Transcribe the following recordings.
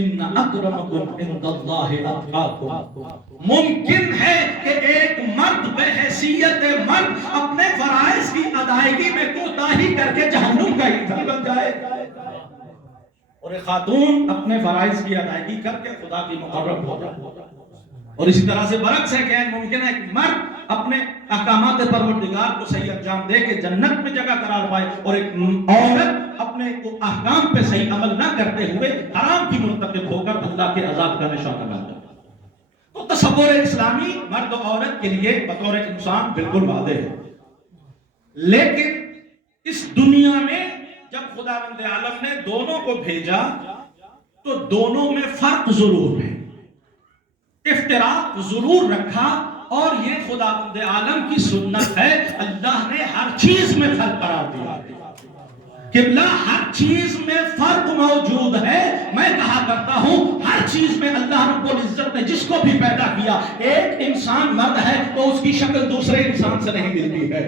ان اکرمکم عند اللہ اتقاکم. ممکن ہے کہ ایک مرد بحیثیت مرد اپنے فرائض کی ادائیگی میں کوتاہی کر کے جہنم کا ایندھن بن جائے، اور ایک خاتون اپنے فرائض کی ادائیگی کر کے خدا کی مقرب ہو جائے. اور اسی طرح سے برعکس ہے کہ ممکن ہے ایک مرد اپنے احکامات پروردگار کو صحیح انجام دے کے جنت میں جگہ قرار پائے، اور ایک عورت اپنے احکام پہ صحیح عمل نہ کرتے ہوئے حرام کی مرتکب ہو کر اللہ کے عذاب کا نشانہ بن جائے. تو تصور اسلامی مرد و عورت کے لیے بطور ایک انسان بالکل واضح ہے، لیکن اس دنیا میں جب خداوند عالم نے دونوں کو بھیجا تو دونوں میں فرق ضرور ہے، افتراق ضرور رکھا، اور یہ خداوند عالم کی سنت ہے. اللہ نے ہر چیز میں فرق قرار دیا. قبلہ ہر چیز میں فرق موجود ہے. میں کہا کرتا ہوں ہر چیز میں اللہ رب العزت نے جس کو بھی پیدا کیا، ایک انسان مرد ہے تو اس کی شکل دوسرے انسان سے نہیں ملتی ہے،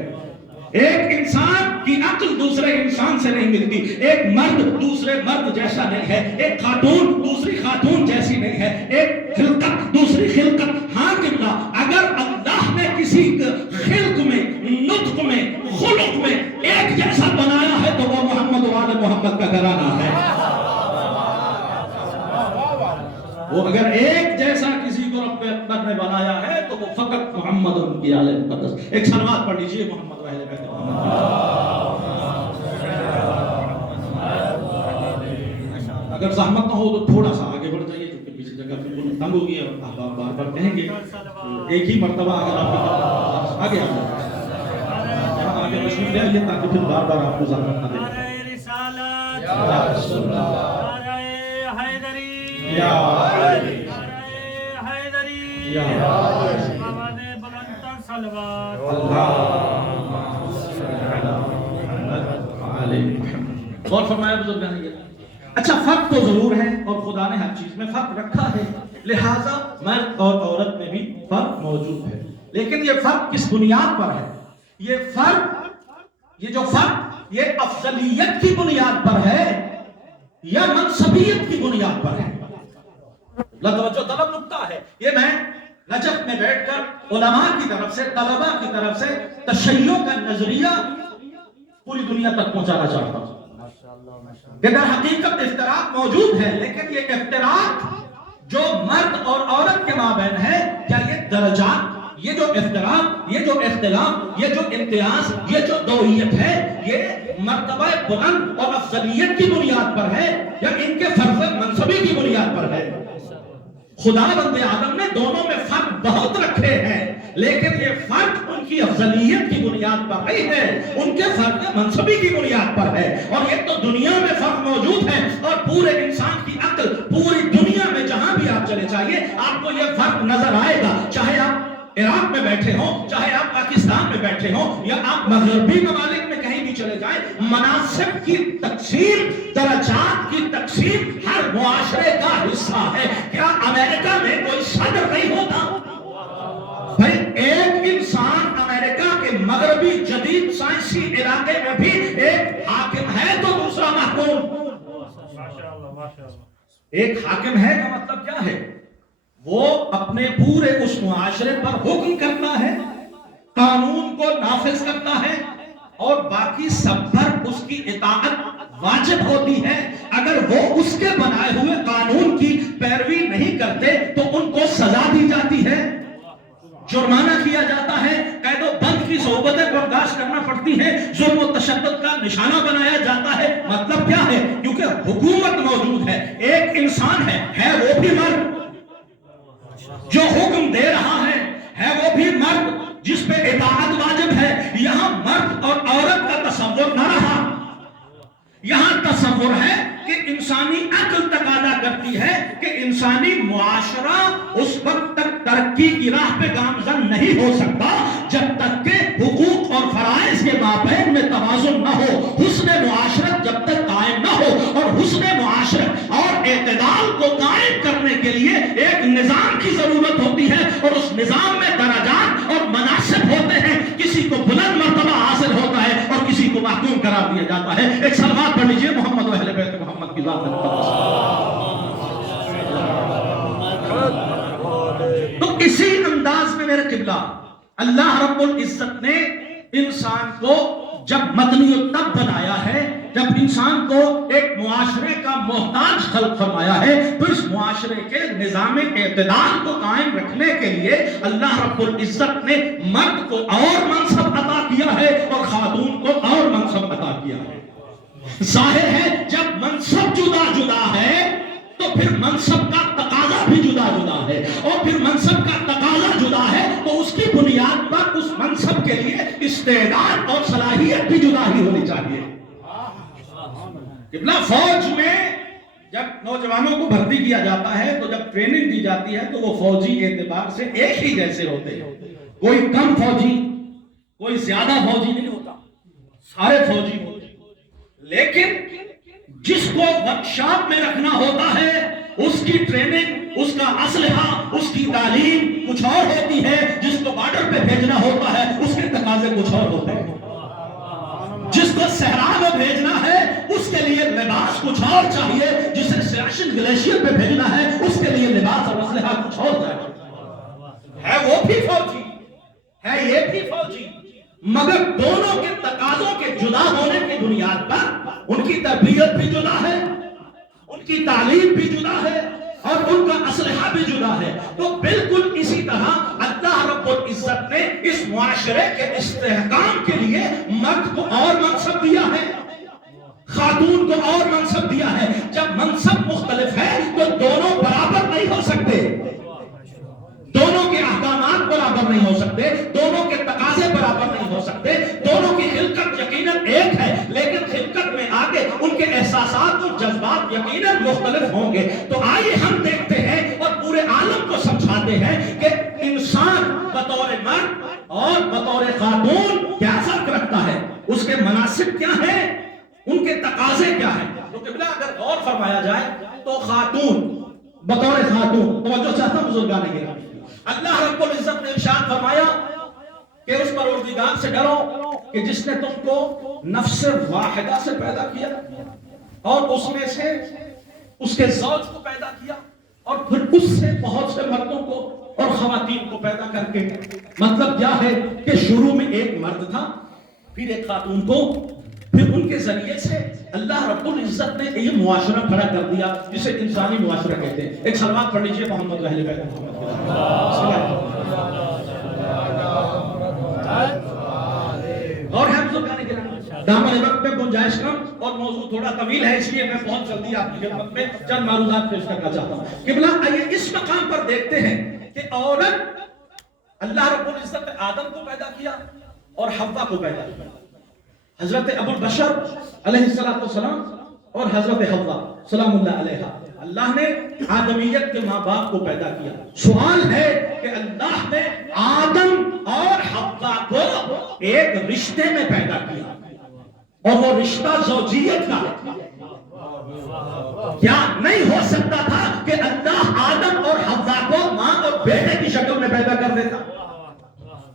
ایک انسان کی عقل دوسرے انسان سے نہیں ملتی، ایک مرد دوسرے مرد جیسا نہیں ہے، ایک خاتون دوسری خاتون جیسی نہیں ہے، ایک خلقت دوسری خلقت. ہاں قبلہ اگر اللہ نے کسی خلق میں، نطق میں، خلق میں ایک جیسا بنایا ہے تو وہ محمد و آل محمد کا گھرانہ ہے. وہ اگر ایک جیسا کسی کو رب اکبر نے بنایا ہے تو وہ فقط محمد ان کی آل مقدس. ایک سلوات پڑھ لیجئے محمد و اہل بیت محمد. اگر زحمت نہ ہو تو تھوڑا سا آگے بڑھ جائیے کیونکہ پیچھے جگہ بالکل تنگ ہوگی اور احباب بار بار کہیں گے. ایک ہی مرتبہ اگر آپ آگے آگے تشریف لے آئیے تاکہ پھر بار بار آپ کو زحمت نہ دے. یا رسول اللہ، یا حیدری، یا اور فرمایا بزرگان نے. اچھا فرق تو ضرور ہے اور خدا نے ہر چیز میں فرق رکھا ہے، لہٰذا مرد اور عورت میں بھی فرق موجود ہے. لیکن یہ فرق کس بنیاد پر ہے؟ یہ جو فرق یہ افضلیت کی بنیاد پر ہے یا منصبیت کی بنیاد پر ہے؟ توجہ طلب نکتہ ہے یہ. میں نجف میں بیٹھ کر علماء کی طرف سے، طلباء کی طرف سے تشیع کا نظریہ پوری دنیا تک پہنچانا چاہتا ہوں کہ در حقیقت افتراق موجود ہے، لیکن یہ افتراق جو مرد اور عورت کے مابین ہے، کیا یہ درجات، یہ جو افتراق، یہ جو اختلاف، یہ جو امتیاز، یہ جو دوئیت ہے، یہ مرتبہ بلند اور افضلیت کی بنیاد پر ہے یا ان کے فرض منصبی کی بنیاد پر ہے؟ خدا بند عالم نے دونوں میں فرق بہت رکھے ہیں، لیکن یہ فرق ان کی افضلیت کی بنیاد پر نہیں ہے، ان کے فرق منصبی کی بنیاد پر ہے. اور یہ تو دنیا میں فرق موجود ہے، اور پورے انسان کی عقل پوری دنیا میں جہاں بھی آپ چلے جائیے آپ کو یہ فرق نظر آئے گا. چاہے آپ عراق میں بیٹھے ہوں، چاہے آپ پاکستان میں بیٹھے ہوں، یا آپ مغربی ممالک میں کہیں بھی چلے جائیں، مناصب کی تقسیم، درجات کی تقسیم ہر معاشرے کا حصہ ہے. کیا امریکہ میں کوئی صدر نہیں ہوتا؟ بھائی ایک انسان امریکہ کے مغربی جدید سائنسی علاقے میں بھی ایک حاکم ہے تو دوسرا محکوم. ایک حاکم ہے کا مطلب کیا ہے؟ وہ اپنے پورے اس معاشرے پر حکم کرتا ہے، قانون کو نافذ کرتا ہے، اور باقی سب پر اس کی اطاعت واجب ہوتی ہے. اگر وہ اس کے بنائے ہوئے قانون کی پیروی نہیں کرتے تو ان کو سزا دی جاتی ہے، جرمانہ کیا جاتا ہے، قید و بند کی صحبتیں برداشت کرنا پڑتی ہیں، ظلم و تشدد کا نشانہ بنایا جاتا ہے. مطلب کیا ہے؟ کیونکہ حکومت موجود ہے، ایک انسان ہے وہ بھی مرد، جو حکم دے رہا ہے وہ بھی مرد، جس پہ اطاعت واجب ہے. یہاں مرد اور عورت کا تصور نہ رہا، یہاں تصور ہے کہ انسانی عقل تقاضا کرتی ہے کہ انسانی معاشرہ اس وقت تک ترقی کی راہ پہ گامزن نہیں ہو سکتا جب تک کہ حقوق اور فرائض کے مابین میں توازن نہ ہو، حسن معاشرت جب تک قائم نہ ہو. اور حسن معاشرت اور اعتدال کو قائم کرنے کے لیے ایک نظام کی ضرورت ہوتی ہے، اور اس نظام میں درجات اور مناصب ہوتے ہیں. کسی کو بلند مرتبہ حاصل ہوتا ہے اور کسی کو محکوم قرار دیا جاتا ہے. ایک سلوات پڑھ لیجئے محمد و اہل بیت محمد کی ذات مقدس. میرے قبلہ، اللہ رب العزت نے انسان کو جب مدنی تب بنایا ہے، جب انسان کو ایک معاشرے کا محتاج خلق فرمایا ہے، تو اس معاشرے کے نظام اعتدال کو قائم رکھنے کے لیے اللہ رب العزت نے مرد کو اور منصب عطا کیا ہے اور خاتون کو اور منصب عطا کیا ہے۔ ظاہر ہے جب منصب جدا جدا ہے تو پھر منصب کا تقاضا بھی جدا جدا ہے، اور پھر منصب کا تقاضا جدا ہے تو اس کی بنیاد پر اس منصب کے لیے استعداد اور صلاحیت بھی جدا ہی ہونی چاہیے۔ قبلہ فوج میں جب نوجوانوں کو بھرتی کیا جاتا ہے تو جب ٹریننگ دی جاتی ہے تو وہ فوجی اعتبار سے ایک ہی جیسے ہوتے ہیں، کوئی کم فوجی کوئی زیادہ فوجی نہیں ہوتا، سارے فوجی ہوتے ہیں۔ لیکن جس کو ورکشاپ میں رکھنا ہوتا ہے اس کی ٹریننگ، اس کا اسلحہ، اس کی تعلیم کچھ اور ہوتی ہے، جس کو بارڈر پہ بھیجنا ہوتا ہے اس کے تقاضے کچھ اور ہوتے ہیں، جس کو صحرا میں بھیجنا ہے اس کے لیے لباس کچھ اور چاہیے، جسے سیاشن گلیشیئر پہ بھیجنا ہے اس کے لیے لباس اور اسلحہ کچھ اور چاہیے۔ ہے وہ بھی فوجی، ہے یہ بھی فوجی، مگر دونوں کے تقاضوں کے جدا ہونے کی بنیاد پر ان کی تربیت بھی جدا ہے، ان کی تعلیم بھی جدا ہے، اور ان کا اسلحہ بھی جدا ہے۔ تو بالکل اسی طرح اللہ رب العزت نے اس معاشرے کے استحکام کے لیے مرد کو اور منصب دیا ہے، خاتون کو اور منصب دیا ہے۔ جب منصب مختلف ہے تو دونوں برابر نہیں ہو سکتے، دونوں کے احکامات برابر نہیں ہو سکتے، دونوں کے تقاضے برابر نہیں ہو سکتے، دونوں کی خلقت یقیناً ایک ہے لیکن خلقت میں آگے ان کے احساسات اور جذبات یقیناً مختلف ہوں گے۔ تو آئیے ہم دیکھتے ہیں اور پورے عالم کو سمجھاتے ہیں کہ انسان بطور مرد اور بطور خاتون کیا فرق رکھتا ہے، اس کے مناسب کیا ہیں، ان کے تقاضے کیا ہیں۔ تو قبلہ اگر غور فرمایا جائے تو خاتون بطور خاتون، توجہ چاہتا ہوں بزرگان گرامی، اللہ رب العزت نے ارشاد فرمایا کہ اس پروردگار سے ڈرو کہ جس نے تم کو نفس واحدہ سے پیدا کیا اور اس میں سے اس کے زوج کو پیدا کیا اور پھر اس سے بہت سے مردوں کو اور خواتین کو پیدا کر کے، مطلب کیا ہے کہ شروع میں ایک مرد تھا، پھر ایک خاتون کو، پھر ان کے ذریعے سے اللہ رب العزت نے یہ معاشرہ کھڑا کر دیا جسے انسانی معاشرہ کہتے ہیں۔ ایک سلوات پڑھ لیجیے محمد اہل بیت محمد۔ اور ہے بزرگان گرامی، دامن وقت میں گنجائش کم اور موضوع تھوڑا طویل ہے، اس لیے میں بہت جلدی آپ کی خدمت میں چند معروضات پیش کرنا چاہتا ہوں۔ قبلہ آئیے اس مقام پر دیکھتے ہیں کہ عورت، اللہ رب العزت نے آدم کو پیدا کیا اور حوا کو پیدا کیا، حضرت ابو البشر علیہ السلام اور حضرت حوا سلام اللہ علیہا، اللہ نے آدمیت کے ماں باپ کو پیدا کیا۔ سوال ہے کہ اللہ نے آدم اور حوا کو ایک رشتے میں پیدا کیا اور وہ رشتہ زوجیت کا ہے۔ کیا نہیں ہو سکتا تھا کہ اللہ آدم اور حوا کو ماں اور بیٹے کی شکل میں پیدا کر دیتا؟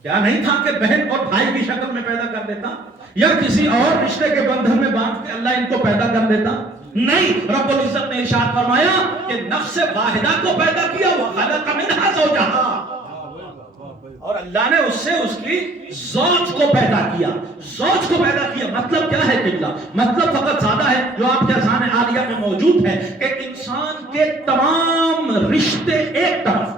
کیا نہیں تھا کہ بہن اور بھائی کی شکل میں پیدا کر دیتا یا کسی اور رشتے کے بندھن میں باندھ کے اللہ ان کو پیدا کر دیتا؟ نہیں، رب العزت نے ارشاد فرمایا کہ نفس واحدہ کو پیدا کیا، وَخَلَقَ مِنْهَا زَوْجَهَا، اور اللہ نے اس سے اس کی زوج کو پیدا کیا۔ زوج کو پیدا کیا مطلب کیا ہے قبلہ؟ مطلب فقط سادہ ہے جو آپ کے اذہان عالیہ میں موجود ہے کہ انسان کے تمام رشتے ایک طرف،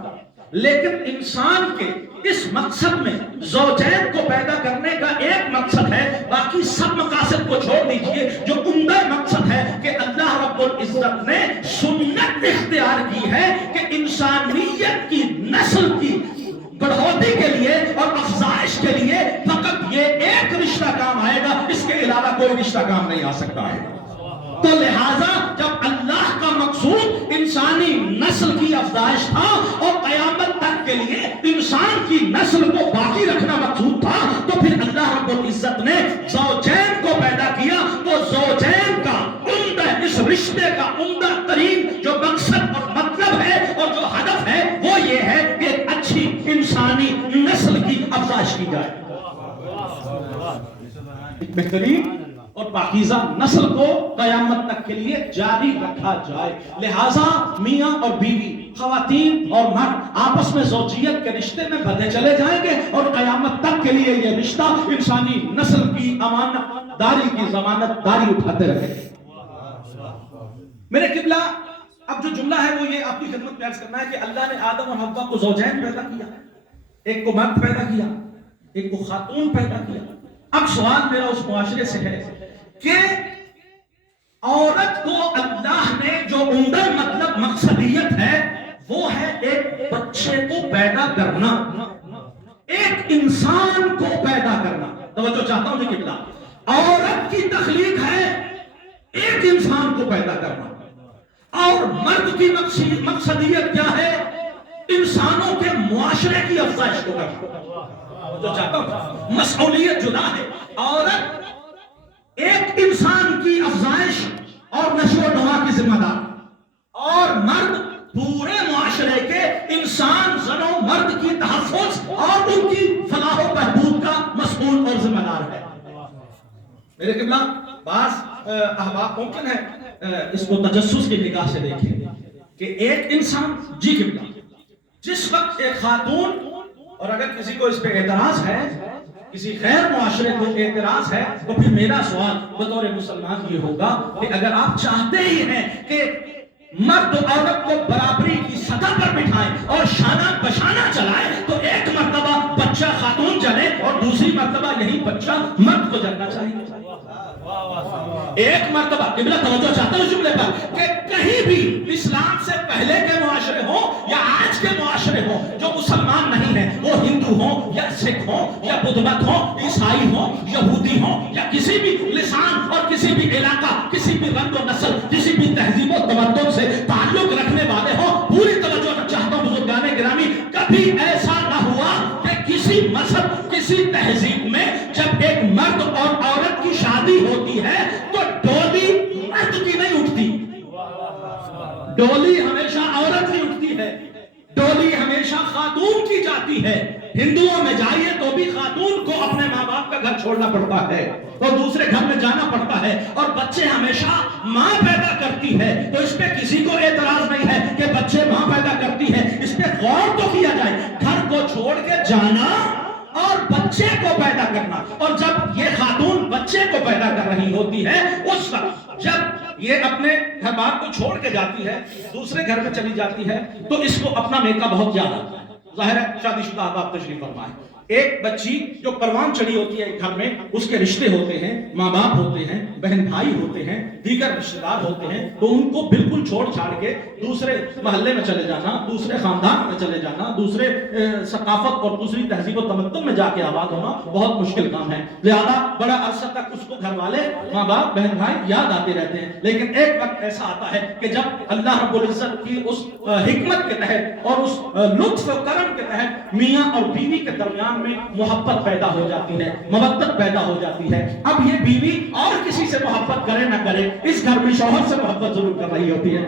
لیکن انسان کے اس مقصد میں زوجین کو پیدا کرنے کا ایک مقصد ہے، باقی سب مقاصد کو چھوڑ دیجئے۔ جو عمدہ مقصد ہے کہ اللہ رب العزت نے سنت اختیار کی ہے کہ انسانیت کی نسل کی بڑھوتی کے لیے اور افزائش کے لیے فقط یہ ایک رشتہ کام آئے گا، اس کے علاوہ کوئی رشتہ کام نہیں آ سکتا ہے۔ تو لہٰذا جب اللہ کا مقصود انسانی نسل کی افزائش تھا اور قیامت تک کے لیے انسان کی نسل کو باقی رکھنا مقصود تھا، تو پھر اللہ رب العزت نے زوجین کو پیدا کیا۔ تو زوجین کا عمدہ، اس رشتے کا عمدہ ترین جو مقصد اور مطلب ہے اور جو ہدف ہے وہ یہ ہے کہ ایک اچھی انسانی نسل کی افزائش کی جائے، بہترین اور پاکیزہ نسل کو قیامت تک کے لیے جاری رکھا جائے. لہٰذا میاں اور بیوی، خواتین اور مرد آپس میں زوجیت کے رشتے میں بندھے چلے جائیں گے اور قیامت تک کے لیے یہ رشتہ انسانی نسل کی امانت داری کی ضمانت داری اٹھاتے رہے. میرے قبلہ اب جو جملہ ہے وہ یہ آپ کی خدمت میں عرض کرنا ہے کہ اللہ نے آدم اور حوا کو زوجین پیدا کیا، ایک کو مرد پیدا کیا، ایک کو خاتون پیدا کیا. اب سوال میرا اس معاشرے سے ہے کہ عورت کو اللہ نے جو عمدہ مطلب مقصدیت ہے وہ ہے ایک بچے کو پیدا کرنا، ایک انسان کو پیدا کرنا. توجہ چاہتا ہوں جی قبلہ، عورت کی تخلیق ہے ایک انسان کو پیدا کرنا، اور مرد کی مقصدیت کیا ہے؟ انسانوں کے معاشرے کی افزائش کو کرنا. جو چاہتا ہوں مسئولیت جدا ہے. عورت ایک انسان کی افزائش اور نشو و نما کی ذمہ دار، اور مرد پورے معاشرے کے انسان زن و مرد کی تحفظ اور ان کی فلاح و بہبود کا مسئول اور ذمہ دار ہے. میرے قبلہ بعض احباب ممکن ہے اس کو تجسس کی نگاہ سے دیکھیں کہ ایک انسان، جی قبلہ، جس وقت ایک خاتون، اور اگر کسی کو اس پہ اعتراض ہے، کسی غیر معاشرے کو اعتراض ہے، تو پھر میرا سوال بطور مسلمان یہ ہوگا کہ اگر آپ چاہتے ہی ہیں کہ مرد و عورت کو برابری کی سطح پر بٹھائیں اور شانہ بشانہ چلائیں، تو ایک مرتبہ بچہ خاتون جنے اور دوسری مرتبہ یہی بچہ مرد کو جلنا چاہیے. ایک مرتبہ قبلہ توجہ چاہتا ہوں جملے پر کہ کہیں بھی اسلام سے پہلے کے معاشرے ہوں یا آج کے معاشرے ہوں جو مسلمان نہیں ہیں، وہ ہندو ہوں یا سکھ ہوں یا بدھ مت ہوں، عیسائی ہوں، یہودی ہوں، یا کسی بھی لسان اور کسی بھی علاقہ، کسی بھی رنگ و نسل، کسی بھی تہذیب و تمدن سے تعلق رکھنے والے ہوں، پوری توجہ چاہتا ہوں بزرگان گرامی، کبھی ایسا نہ ہوا کہ کسی مذہب، کسی تہذیب میں جب ایک مرد اور عورت کی شادی ہوتی ہے تو ڈولی مرد کی نہیں اٹھتی، ڈولی ہمیشہ عورت کی اٹھتی ہے، ڈولی ہمیشہ خاتون کی جاتی ہے. ہندوؤں میں جائیے تو بھی خاتون کو اپنے ماں باپ کا گھر چھوڑنا پڑتا ہے اور دوسرے گھر میں جانا پڑتا ہے، اور بچے ہمیشہ ماں پیدا کرتی ہے. تو اس پہ کسی کو اعتراض نہیں ہے کہ بچے ماں پیدا کرتی ہے، اس پہ غور تو کیا جائے. گھر کو چھوڑ کے جانا اور بچے کو پیدا کرنا، اور جب یہ خاتون بچے کو پیدا کر رہی ہوتی ہے، اس وقت جب یہ اپنے گھر بار کو چھوڑ کے جاتی ہے، دوسرے گھر میں چلی جاتی ہے، تو اس کو اپنا میکا بہت زیادہ آتا ہے. ظاہر ہے شادی شدہ آپ تشریف فرمائیں، ایک بچی جو پروان چڑھی ہوتی ہے گھر میں، اس کے رشتے ہوتے ہیں، ماں باپ ہوتے ہیں، بہن بھائی ہوتے ہیں، دیگر رشتہ دار ہوتے ہیں، تو ان کو بالکل چھوڑ چھاڑ کے دوسرے محلے میں چلے جانا، دوسرے خاندان میں چلے جانا، دوسرے ثقافت اور دوسری تہذیب و تمدن میں جا کے آباد ہونا بہت مشکل کام ہے. لہذا بڑا عرصہ تک اس کو گھر والے، ماں باپ، بہن بھائی یاد آتے رہتے ہیں. لیکن ایک وقت ایسا آتا ہے کہ جب اللہ رب العزت کی اس حکمت کے تحت اور اس لطف و کرم کے تحت میاں اور بیوی کے درمیان میں محبت پیدا ہو جاتی ہے، محبت پیدا ہو جاتی ہے. اب یہ بیوی اور کسی سے محبت کرے نہ کرے، اس گھر میں شوہر سے محبت ضرور کر رہی ہوتی ہے،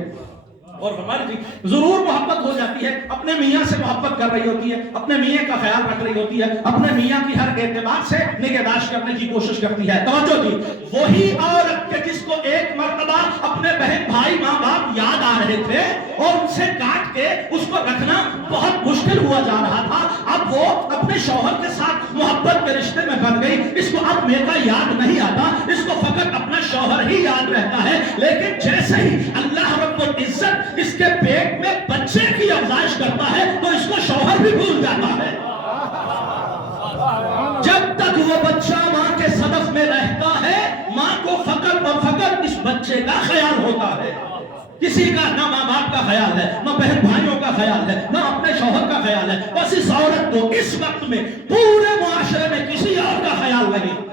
اور ہماری ضرور محبت ہو جاتی ہے، اپنے میاں سے محبت کر رہی ہوتی ہے، اپنے میاں کا خیال رکھ رہی ہوتی ہے، اپنے میاں کی ہر اعتبار سے نگہداشت کرنے کی کوشش کرتی ہے. توجہ جی، وہی عورت کہ جس کو ایک مرتبہ اپنے بہن بھائی ماں باپ یاد آ رہے تھے اور ان سے کاٹ کے اس کو رکھنا بہت مشکل ہوا جا رہا تھا، اب وہ اپنے شوہر کے ساتھ محبت کے رشتے میں بن گئی. اس کو اب میکا یاد نہیں آتا، اس کو فقط اپنا شوہر ہی یاد رہتا ہے. لیکن جیسے ہی اللہ رب العزت اس کے پیٹ میں بچے کی افزائش کرتا ہے تو اس کو شوہر بھی بھول جاتا ہے. جب تک وہ بچہ ماں کے صدف میں رہتا ہے، ماں کو فقط اور فقط اس بچے کا خیال ہوتا ہے. کسی کا نہ ماں باپ کا خیال ہے، نہ بہن بھائیوں کا خیال ہے، نہ اپنے شوہر کا خیال ہے. بس اس عورت کو اس وقت میں پورے معاشرے میں کسی اور کا خیال نہیں،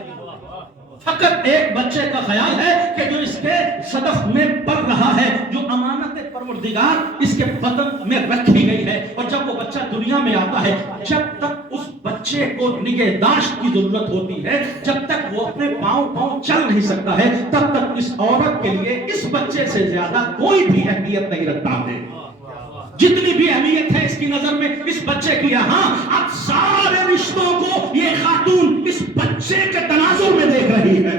فقط ایک بچے کا خیال ہے کہ جو اس کے صدف میں پل رہا ہے، جو امانت پروردگار اس کے بدن میں رکھی گئی ہے. اور جب وہ بچہ دنیا میں آتا ہے، جب تک اس بچے کو نگہداشت کی ضرورت ہوتی ہے، جب تک وہ اپنے پاؤں چل نہیں سکتا ہے، تب تک اس عورت کے لیے اس بچے سے زیادہ کوئی بھی اہمیت نہیں رکھتا ہے. جتنی بھی اہمیت ہے اس کی نظر میں اس بچے کی، ہاں اب سارے رشتوں کو یہ خاتون اس بچے کے تناظر میں دیکھ رہی ہے.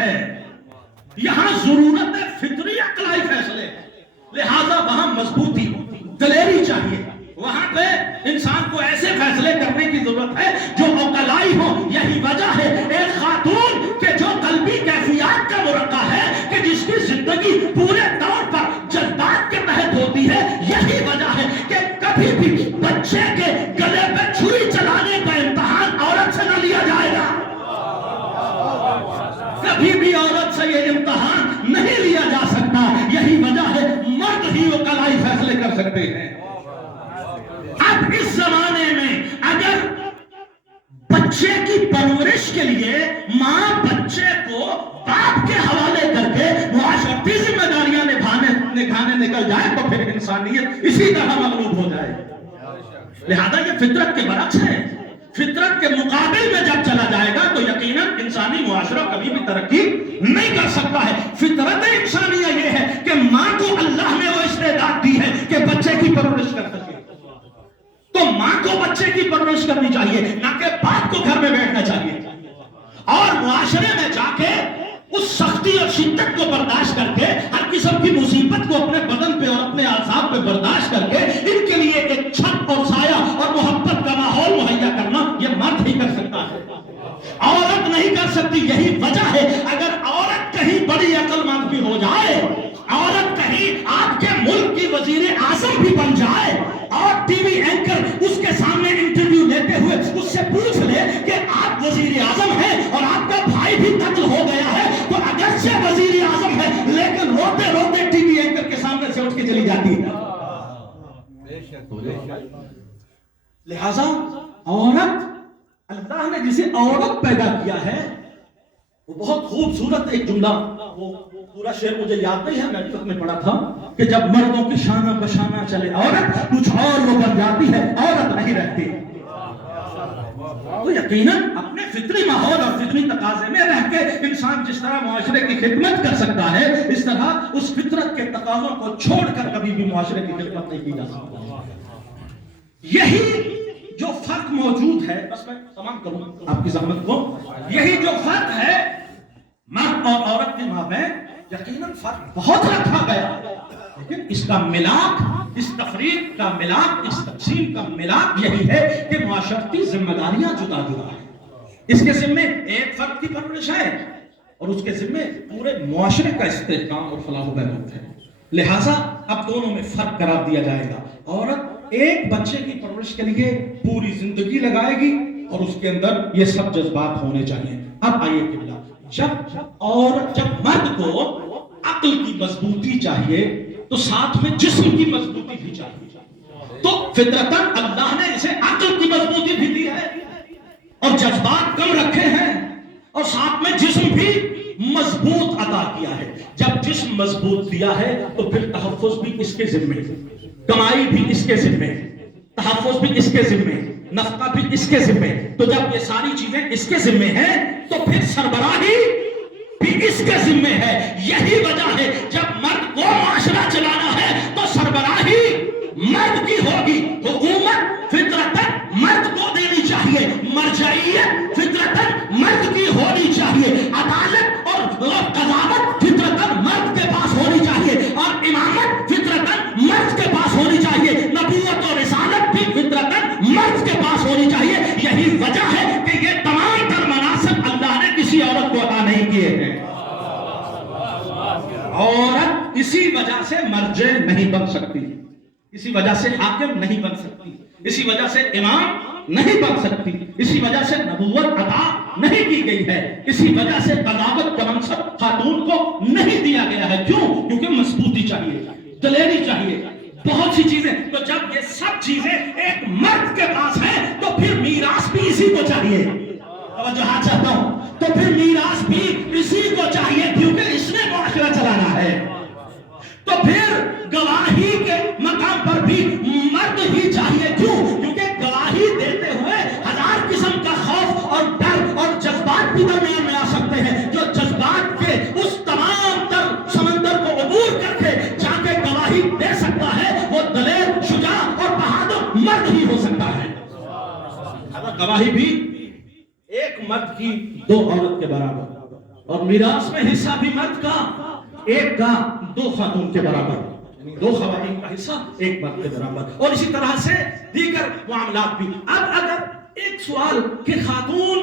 ہے، یہاں ضرورت ہے فطری عقلائی فیصلے، لہذا وہاں مضبوطی دلیری چاہیے، وہاں پہ انسان کو ایسے فیصلے کرنے کی ضرورت ہے جو عقلائی ہو۔ یہی وجہ ہے ایک خاتون کے جو قلبی کیفیات کا مرقع ہے کہ جس کی زندگی پورے طور پر جذبات کے تحت ہوتی ہے، یہی وجہ ہے کہ کبھی بھی بچے کے گلے پہ چھری چلانے کا امتحان عورت سے نہ لیا جائے گا، کبھی بھی عورت سے یہ امتحان نہیں لیا جا سکتا۔ یہی وجہ ہے مرد ہی عقلائی فیصلے کر سکتے ہیں۔ اب اس زمانے میں اگر بچے کی پرورش کے لیے ماں بچے کو باپ کے حوالے کر کے معاشرتی ذمہ داریاں نبھانے نکل جائے تو پھر انسانیت اسی طرح مغلوب ہو جائے۔ لہذا یہ فطرت کے برعکس ہے، فطرت کے مقابل میں جب چلا جائے گا تو یقیناً انسانی معاشرہ کبھی بھی ترقی نہیں کر سکتا ہے۔ فطرت انسانیہ یہ ہے کہ ماں کو اللہ نے وہ استعداد دی ہے کہ بچے کی پرورش کر سکے، تو ماں کو بچے کی پرورش کرنی چاہیے، نہ کہ باپ کو گھر میں بیٹھنا چاہیے، اور معاشرے میں جا کے اس سختی اور شدت کو برداشت کر کے، ہر قسم کی مصیبت کو اپنے بدن پہ اور اپنے اعصاب پہ برداشت کر کے ان کے لیے ایک چھت اور سایہ اور محبت کا ماحول مہیا کرنا یہ مرد ہی کر سکتا ہے، عورت نہیں کر سکتی۔ یہی وجہ ہے اگر عورت کہیں بڑی عقل مند بھی ہو جائے، عورت کہیں آپ کے ملک کی وزیر اعظم بھی بن جائے اور ٹی وی اینکر اس کے سامنے انٹرویو لیتے ہوئے اس سے پوچھ لے کہ آپ وزیر اعظم ہیں اور آپ کا بھائی بھی قتل ہو گیا ہے، تو اگرچہ وزیر اعظم ہے لیکن روتے روتے ٹی وی اینکر کے سامنے سے اٹھ کے چلی جاتی ہے۔ لہذا عورت، اللہ نے جسے عورت پیدا کیا ہے وہ بہت خوبصورت ایک جملہ، وہ پورا شعر مجھے یاد نہیں ہے، میں ابھی تک میں پڑھا تھا کہ جب مردوں کی شانہ بشانہ چلے عورت، کچھ اور وہ بن جاتی ہے، عورت نہیں رہتی۔ تو یقیناً اپنے فطری ماحول اور فطری تقاضے میں رہ کے انسان جس طرح معاشرے کی خدمت کر سکتا ہے، اس طرح اس فطرت کے تقاضوں کو چھوڑ کر کبھی بھی معاشرے کی خدمت نہیں کی جا سکتی۔ یہی جو فرق موجود ہے، بس میں تمام کروں آپ کی زحمت کو، یہی جو فرق ہے مرد اور عورت کے مابین، یقیناً فرق بہت رکھا گیا، لیکن اس کا ملاک، اس تفریق کا ملاک، اس تقسیم کا ملاک یہی ہے کہ معاشرتی ذمہ داریاں جدا جدا ہیں۔ اس کے ذمہ ایک فرد کی پرورش ہے اور اس کے ذمہ پورے معاشرے کا استحکام اور فلاح و بہبود ہے، لہٰذا اب دونوں میں فرق قرار دیا جائے گا۔ عورت ایک بچے کی پرورش کے لیے پوری زندگی لگائے گی اور اس کے اندر یہ سب جذبات ہونے چاہیے۔ اب آئیے قبلہ، جب مرد کو عقل کی مضبوطی چاہیے تو ساتھ میں جسم کی مضبوطی بھی چاہیے، تو فطرتاً اللہ نے اسے عقل کی مضبوطی بھی دی ہے اور جذبات کم رکھے ہیں اور ساتھ میں جسم بھی مضبوط عطا کیا ہے۔ جب جسم مضبوط دیا ہے تو پھر تحفظ بھی اس کے ذمہ، کمائی بھی اس کے ذمہ، تحفظ بھی اس کے ذمہ، نفقہ بھی اس کے ذمہ۔ تو جب یہ ساری چیزیں اس کے ذمہ ہیں تو پھر سربراہی بھی اس کے ذمہ ہے۔ یہی وجہ ہے جب مرد کو معاشرہ چلانا ہے تو سربراہی مرد کی ہوگی، حکومت فطرتاً مرد کو دینی چاہیے، مرجعیت فطرتاً مرد کی ہونی چاہیے، عدالت اور قضاوت فطرتاً مرد کے پاس ہونی چاہیے، اور امامت فطرتاً مرد کے پاس ہونی چاہیے، نبوت اور رسالت بھی فطرتاً مرد کے پاس ہونی چاہیے۔ یہی وجہ ہے کہ یہ تمام تر مناصب اللہ نے کسی عورت کو عطا نہیں کیے ہیں۔ عورت اسی وجہ سے مرجع نہیں بن سکتی، اسی وجہ سے حاکم نہیں بن سکتی، اسی وجہ سے امام نہیں بن سکتی، اسی وجہ سے نبوت عطا نہیں کی گئی ہے، اسی وجہ سے قضاوت کا منصب خاتون کو نہیں دیا گیا ہے۔ کیوں؟ کیونکہ مضبوطی چاہیے، دلیری چاہیے، بہت سی چیزیں۔ تو جب یہ سب چیزیں ایک مرد کے پاس ہیں تو پھر میراث بھی اسی کو چاہیے۔ توجہ چاہتا ہوں، تو پھر میراث بھی اسی کو چاہیے کیونکہ اس نے معاشرہ چلانا ہے۔ تو پھر گواہی کے مقام پر بھی مرد ہی چاہیے۔ کیوں؟ کیونکہ گواہی دیتے ہوئے ہزار قسم کا خوف اور ڈر اور جذبات بھی درمیان میں آ سکتے ہیں، جو جذبات کے اس تمام تر سمندر کو عبور کر کے جا کے گواہی دے سکتا ہے، وہ دلیر، شجاع اور بہادر مرد ہی ہو سکتا ہے۔ گواہی بھی ایک مرد کی دو عورت کے برابر، اور میراث میں حصہ بھی مرد کا ایک کا دو خاتون کے برابر، یعنی دو خواتین کا حصہ ایک مرد کے برابر، اور اسی طرح سے دیگر معاملات بھی۔ اب اگر ایک سوال کہ خاتون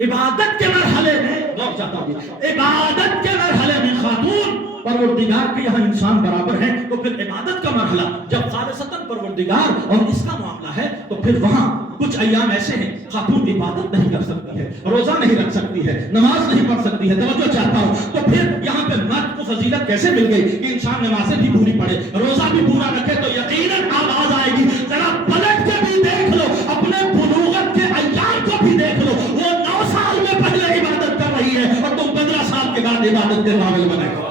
عبادت کے مرحلے میں عبادت کے مرحلے میں خاتون پروردگار کے یہاں انسان برابر ہے، تو پھر عبادت کا مرحلہ جب خالصتاً پروردگار اور اس کا معاملہ ہے تو پھر وہاں کچھ ایام ایسے ہیں خاتون عبادت نہیں کر سکتی ہے، روزہ نہیں رکھ سکتی ہے، نماز نہیں پڑھ سکتی ہے۔ توجہ چاہتا ہوں، تو پھر یہاں پہ مرد کو فضیلت کیسے مل گئی کہ انسان نمازیں بھی پوری پڑھے، روزہ بھی پورا رکھے؟ تو یقیناً آواز آئے گی، ذرا پلٹ کے بھی دیکھ لو، اپنے بلوغت کے ایام کو بھی دیکھ لو، وہ 9 سال میں پہلے عبادت کر رہی ہے اور تم 15 سال کے بعد عبادت کے قابل بنے گا۔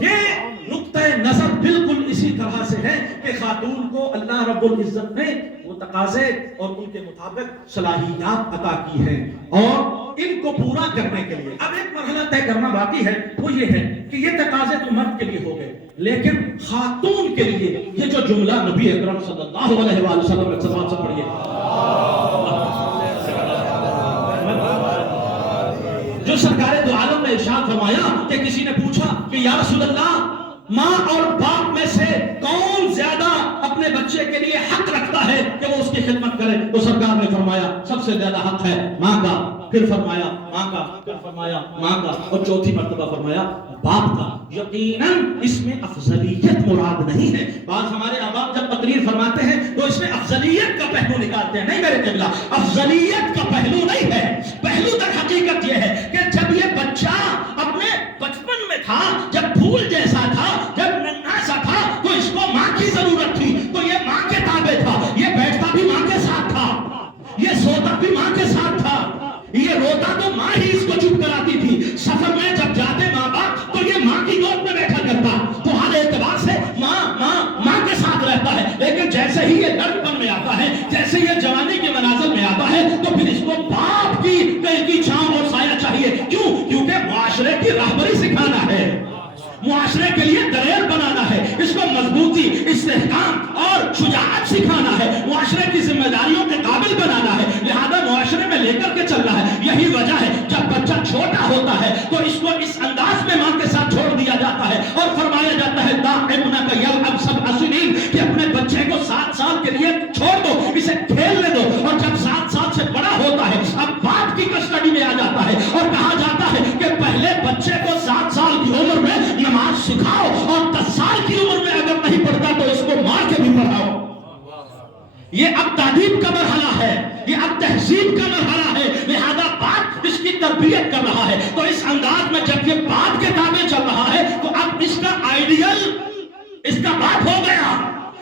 یہ نقطہ نظر بالکل اسی طرح سے ہے کہ خاتون کو اللہ رب العزت نے وہ تقاضے اور ان کے مطابق صلاحیات عطا کی ہیں، اور ان کو پورا کرنے کے لیے اب ایک مرحلہ طے کرنا باقی ہے، وہ یہ ہے کہ یہ تقاضے تو مرد کے لیے ہو گئے، لیکن خاتون کے لیے یہ جو جملہ نبی اکرم صلی اللہ علیہ وآلہ وسلم نے سماعت سے پڑھیے، جو سرکار دو عالم نے ارشاد فرمایا کہ کسی نے پوچھا کہ یا رسول اللہ، ماں اور باپ میں سے کون زیادہ اپنے بچے کے لیے حق رکھتا ہے کہ وہ اس کی خدمت کرے؟ تو سرکار نے فرمایا سب سے زیادہ حق ہے ماں کا، پھر فرمایا ماں کا، پھر فرمایا ماں کا، اور چوتھی مرتبہ فرمایا باپ کا۔ یقیناً اس میں افضلیت مراد نہیں ہے۔ بعض ہمارے آباء جب تقریر فرماتے ہیں تو اس میں افضلیت کا پہلو نکالتے ہیں، نہیں میرے قبلہ، افضلیت کا پہلو نہیں ہے۔ پہلو در حقیقت یہ ہے کہ جب یہ بچہ اپنے بچپن میں تھا، جب پھول جیسا تھا، جب ننھا سا تھا، تو اس کو ماں کی ضرورت تھی، تو یہ ماں کے تابع تھا، یہ بیٹھتا بھی ماں کے ساتھ تھا، یہ سوتا بھی ماں کے ساتھ تھا، یہ روتا تو ماں ہی اس کو چپ کراتی تھی، سفر میں جب جاتے ماں باپ تو یہ ماں کی گود میں بیٹھا کرتا، تو ہر اعتبار سے ماں ماں ماں کے ساتھ رہتا ہے۔ لیکن جیسے ہی یہ لڑکپن میں آتا ہے، جیسے یہ جوانی کے منازل میں آتا ہے، تو پھر اس کو باپ کی پیر کی چھاؤں اور سایہ چاہیے۔ کیوں؟ کیونکہ معاشرے کی راہبری سکھانا ہے، معاشرے کے لیے دلیر بنانا ہے، اس کو مضبوطی، استحکام اور شجاعت سکھانا ہے، معاشرے کی ذمہ داریوں کے قابل بنانا ہے، لہذا معاشرے میں لے کر کے چلنا ہے۔ یہی وجہ ہے جب بچہ چھوٹا ہوتا ہے تو اس کو اس انداز میں ماں کے ساتھ چھوڑ دیا جاتا ہے اور فرمایا جاتا ہے دع ابنک یلعب 7 سنین، کہ اپنے بچے کو 7 سال کے لیے چھوڑ دو، اسے کھیلنے دو، اور جب 7 سال سے بڑا ہوتا ہے اب باپ کی کسٹڈی میں آ جاتا ہے، اور کہا جاتا ہے کہ پہلے بچے کو 7 سال کی عمر میں نماز سکھاؤ، اور 10 سال کی عمر میں اگر نہیں پڑھتا تو اس کو مار کے بھی پڑھاؤ۔ یہ اب تعلیم کا مرحلہ ہے، یہ اب تہذیب کا مرحلہ ہے، لہذا باپ اس کی تربیت کر رہا ہے۔ تو اس انداز میں جب یہ باپ کے تابع چل رہا ہے تو اب اس کا آئیڈیل اس کا باپ ہو گیا۔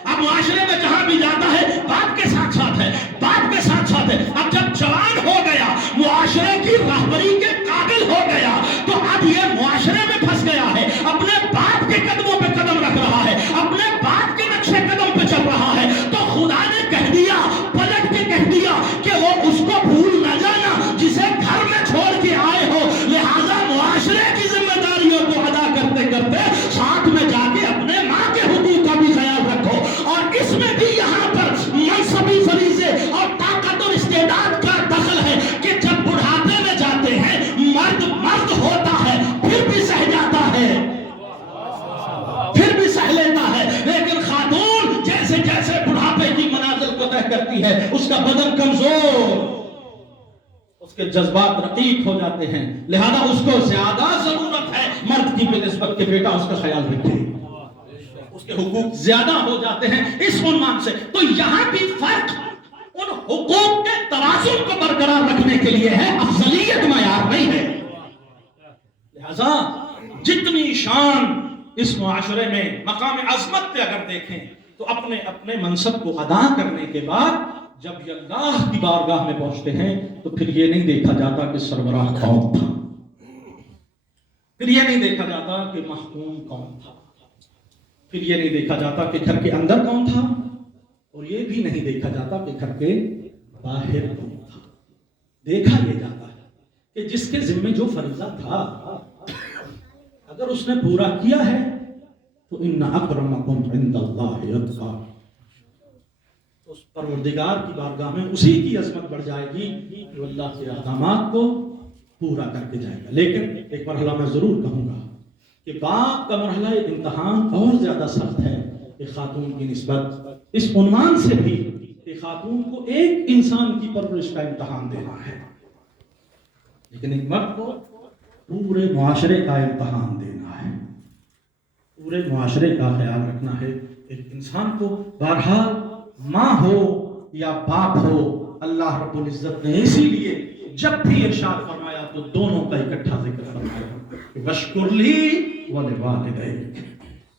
اب معاشرے میں جہاں بھی جاتا ہے باپ کے ساتھ ساتھ ہے، باپ کے ساتھ ساتھ ہے۔ اب جب جوان ہو گیا، معاشرے کی راہبری کے قابل ہو گیا، تو اب یہ معاشرے میں پھنس گیا ہے، اپنے باپ کے قدموں پہ قدم رکھ رہا ہے، اپنے باپ کے نقشے قدم پہ چل رہا ہے۔ تو خدا نے کہہ دیا، پلٹ کے کہہ دیا کہ وہ اس کو بھول نہ جانا جسے گھر میں چھوڑ کے آئے ہو، لہذا معاشرے کی ذمہ داریوں کو ادا کرتے کرتے ساتھ میں جا کے اپنے ماں کے حقوق کا بھی خیال رکھو۔ اور اس میں بھی یہاں پر منصبی فریضے اور طاقت اور استعداد کا دخل ہے کہ جب بڑھاپے میں جاتے ہیں مرد مرد ہوتا ہے پھر بھی سہ جاتا ہے، پھر بھی سہ لیتا ہے، لیکن خاتون جیسے جیسے بڑھاپے کی منازل کو طے کرتی ہے اس کا بدن کمزور، اس کے جذبات رقیق ہو جاتے ہیں، لہذا اس کو زیادہ ضرورت ہے مرد کی بنسبت کہ بیٹا اس کا خیال رکھے، اس کے حقوق زیادہ ہو جاتے ہیں اس عنوان سے۔ تو یہاں بھی فرق ان حقوق کے توازن کو برقرار رکھنے کے لیے ہے، افضلیت معیار نہیں ہے۔ لہذا جتنی شان اس معاشرے میں مقام عظمت پہ اگر دیکھیں تو اپنے اپنے منصب کو ادا کرنے کے بعد جب یہ اللہ کی بارگاہ میں پہنچتے ہیں تو پھر یہ نہیں دیکھا جاتا کہ سربراہ کون تھا، پھر یہ نہیں دیکھا جاتا کہ محکوم کون تھا، پھر یہ نہیں دیکھا جاتا کہ گھر کے اندر کون تھا، اور یہ بھی نہیں دیکھا جاتا کہ گھر کے باہر کون تھا۔ دیکھا یہ جاتا ہے کہ جس کے ذمہ جو فریضہ تھا اگر اس نے پورا کیا ہے تو ان اکرمکم عند اللہ اتقاکم، تو اس پروردگار کی بارگاہ میں اسی کی عظمت بڑھ جائے گی جو اللہ کے احکامات کو پورا کر کے جائے گا۔ لیکن ایک مرحلہ میں ضرور کہوں گا کہ باپ کا مرحلہ امتحان اور زیادہ سخت ہے ایک خاتون کی نسبت، اس عنوان سے بھی کہ خاتون کو ایک انسان کی پرورش کا امتحان دینا ہے، لیکن ایک مرد کو پورے معاشرے کا امتحان دینا ہے، پورے معاشرے کا خیال رکھنا ہے۔ ایک انسان کو بہرحال ماں ہو یا باپ ہو، اللہ رب العزت نے اسی لیے جب بھی ارشاد فرمایا تو دونوں کا اکٹھا ذکر فرمایا، وَاشْكُرْ لِي وَلِوَالِدَيْكَ،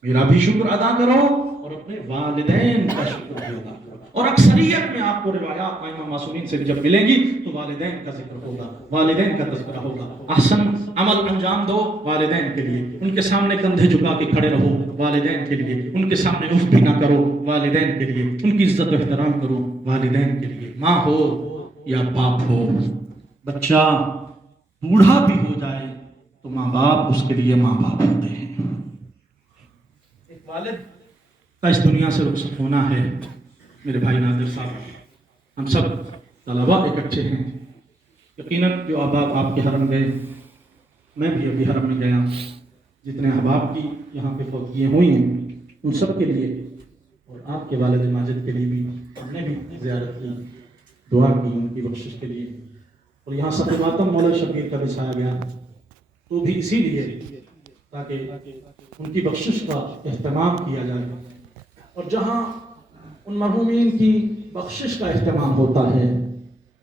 میرا بھی شکر ادا کرو اور اپنے والدین کا شکر بھی ادا کرو۔ اور اکثریت میں آپ کو روایات ائمہ معصومین سے جب ملیں گی تو والدین کا ذکر ہوگا، والدین کا تذکرہ ہوگا۔ احسن عمل انجام دو والدین کے لیے، ان کے سامنے کندھے جھکا کے کھڑے رہو والدین کے لیے، ان کے سامنے اف بھی نہ کرو والدین کے لیے، ان کی عزت و احترام کرو والدین کے لیے۔ ماں ہو یا باپ ہو، بچہ بوڑھا بھی ہو جائے تو ماں باپ اس کے لیے ماں باپ ہوتے ہیں۔ ایک والد کا اس دنیا سے رخصت ہونا ہے۔ میرے بھائی ناظر صاحب، ہم سب طلباء اکٹھے ہیں، یقیناً جو احباب آپ کے حرم گئے، میں بھی ابھی حرم میں گیا، جتنے احباب کی یہاں پہ فوتگیاں ہوئی ہیں ان سب کے لیے اور آپ کے والد ماجد کے لیے بھی ہم نے بھی زیارت کی، دعا کی ان کی بخشش کے لیے، اور یہاں صف ماتم مولا شبیر کا بچھایا گیا تو بھی اسی لیے تاکہ ان کی بخشش کا اہتمام کیا جائے، اور جہاں ان مرحومین کی بخشش کا اہتمام ہوتا ہے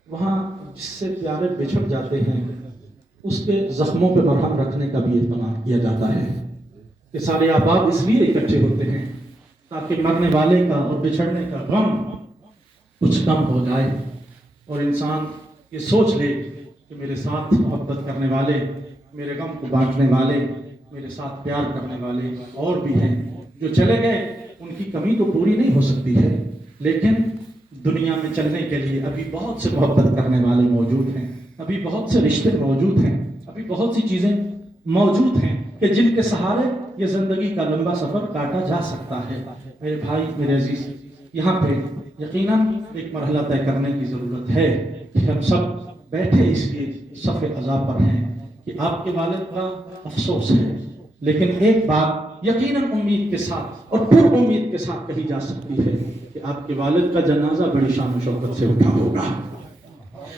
وہاں جس سے پیارے بچھڑ جاتے ہیں اس کے زخموں پہ مرہم رکھنے کا بھی اہتمام کیا جاتا ہے کہ سارے احباب اس لیے اکٹھے ہوتے ہیں تاکہ مرنے والے کا اور بچھڑنے کا غم کچھ کم ہو جائے، اور انسان یہ سوچ لے کہ میرے ساتھ محبت کرنے والے، میرے غم کو بانٹنے والے، میرے ساتھ پیار کرنے والے اور بھی ہیں جو چلے گئے، ان کی کمی تو پوری نہیں ہو سکتی ہے، لیکن دنیا میں چلنے کے لیے ابھی بہت سے محبت کرنے والے موجود ہیں، ابھی بہت سے رشتے موجود ہیں، ابھی بہت سی چیزیں موجود ہیں کہ جن کے سہارے یہ زندگی کا لمبا سفر کاٹا جا سکتا ہے۔ میرے بھائی، میرے عزیز، یہاں پہ یقیناً ایک مرحلہ طے کرنے کی ضرورت ہے کہ ہم سب بیٹھے اس لیے صف عذاب پر ہیں کہ آپ کے والد کا افسوس ہے، لیکن ایک بات یقیناً امید کے ساتھ اور پر امید کے ساتھ کہی جا سکتی ہے کہ آپ کے والد کا جنازہ بڑی شان و شوکت سے اٹھا ہوگا۔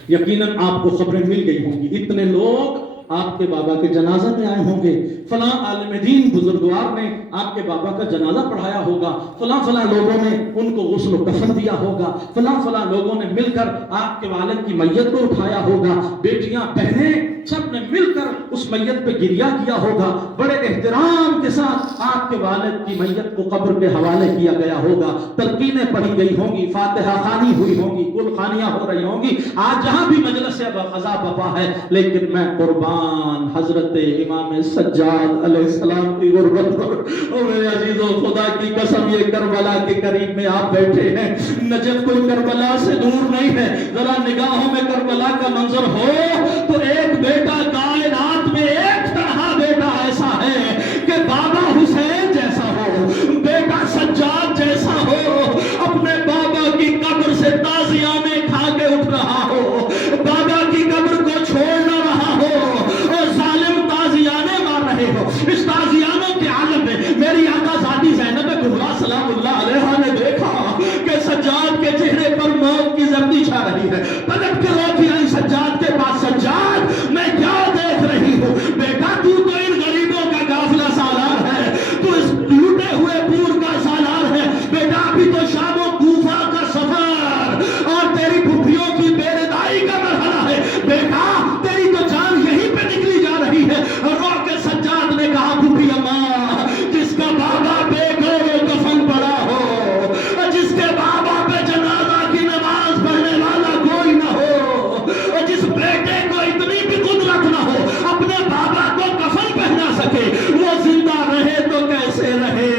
یقیناً آپ کو خبریں مل گئی ہوں گی، اتنے لوگ آپ کے بابا کے جنازہ میں آئے ہوں گے، فلاں عالم دین بزرگوار نے آپ کے بابا کا جنازہ پڑھایا ہوگا، فلاں فلاں لوگوں نے ان کو غسل و کفن دیا ہوگا، فلاں فلاں لوگوں نے مل کر آپ کے والد کی میت کو اٹھایا ہوگا، بیٹیاں بہنیں سب نے مل کر اس میت پہ گریہ کیا ہوگا، بڑے احترام کے ساتھ آپ کے والد کی میت کو قبر کے حوالے کیا گیا ہوگا، تلقینیں پڑھی گئی ہوں گی، فاتحہ خوانی ہوئی ہوں گی، گل خوانیاں ہو رہی ہوں گی۔ آج جہاں بھی مجلس قضا بپا ہے، لیکن میں قربان حضرت امام سجاد علیہ السلام کی غربت پر، اور میرے عزیزو خدا کی قسم یہ کربلا کے قریب میں آپ بیٹھے ہیں، نجف کوئی کربلا سے دور نہیں ہے، ذرا نگاہوں میں کربلا کا منظر ہو تو ایک بیٹا کائنات میں ایک طرح بیٹا ایسا ہے کہ بابا حسین جیسا ہو، بیٹا سجاد جیسا ہو، اپنے بابا کی قبر سے تازیانے کھا کے اٹھ رہا ہو، بابا کی قبر کو چھوڑ نہ رہا ہو اور ظالم تازیانے مار رہے ہو۔ اس تازیانوں کے عالم میں میری آقا زادی زینب کبریٰ سلام اللہ علیہا نے دیکھا کہ سجاد کے چہرے پر موت کی زردی چھا رہی ہے، پلٹ کے روکی آئی سجاد کے پاس، سجاد میں کیا دیکھ رہی ہوں؟ بیٹا تو ان غریبوں کا قافلہ سالار ہے، تو اس لوٹے ہوئے پور کا سالار ہے، بیٹا ابھی تو شام و کوفہ کا سفر اور تیری پھپھیوں کی بے ردائی کا مرحلہ ہے، بیٹا تیری تو جان یہیں پہ نکلی جا رہی ہے۔ رو کے سجاد نے کہا پھپھی اماں، جس کا بابا بے گھر و کفن پڑا ہو، جس کے بابا پہ جنازہ کی نماز پڑھنے والا کوئی نہ ہو، جس بیٹے کو اتنی بھی قدرت نہ ہو اپنے بابا کو کفن پہنا سکے، وہ زندہ رہے تو کیسے رہے؟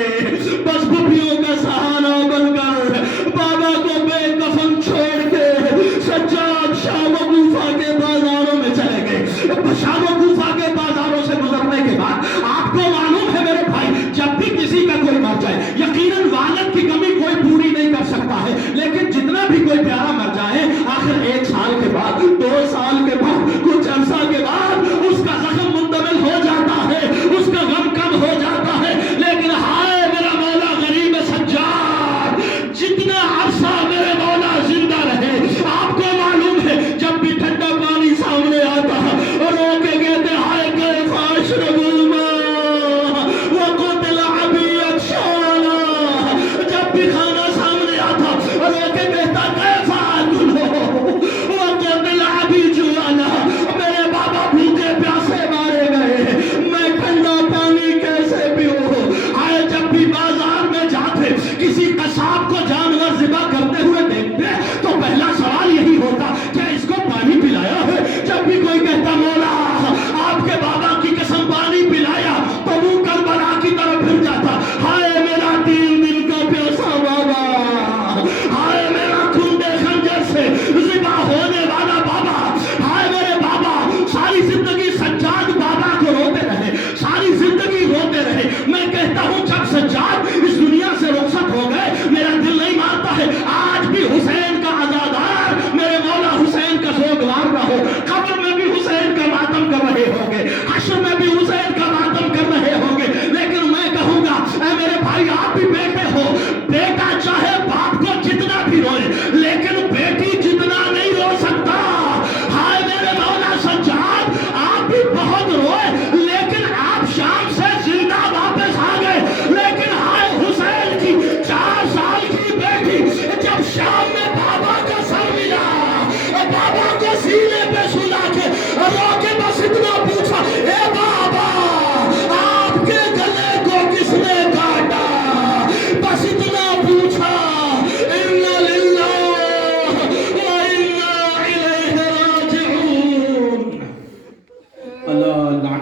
بس پھپھیوں کا سہارا بن کر بابا کو بے کفن چھوڑ کے سجاد شام و کوفہ کے بازاروں میں چلے گئے۔ شام و کوفہ کے بازاروں سے گزرنے کے بعد آپ کو معلوم ہے میرے بھائی، جب بھی کسی کا کوئی مر جائے یقیناً والد کی کمی کوئی پوری نہیں کر سکتا ہے، لیکن جتنا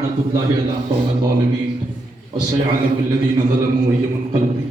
لعنت اللہ علی القوم الظالمین وسيعلم الذين ظلموا أي منقلب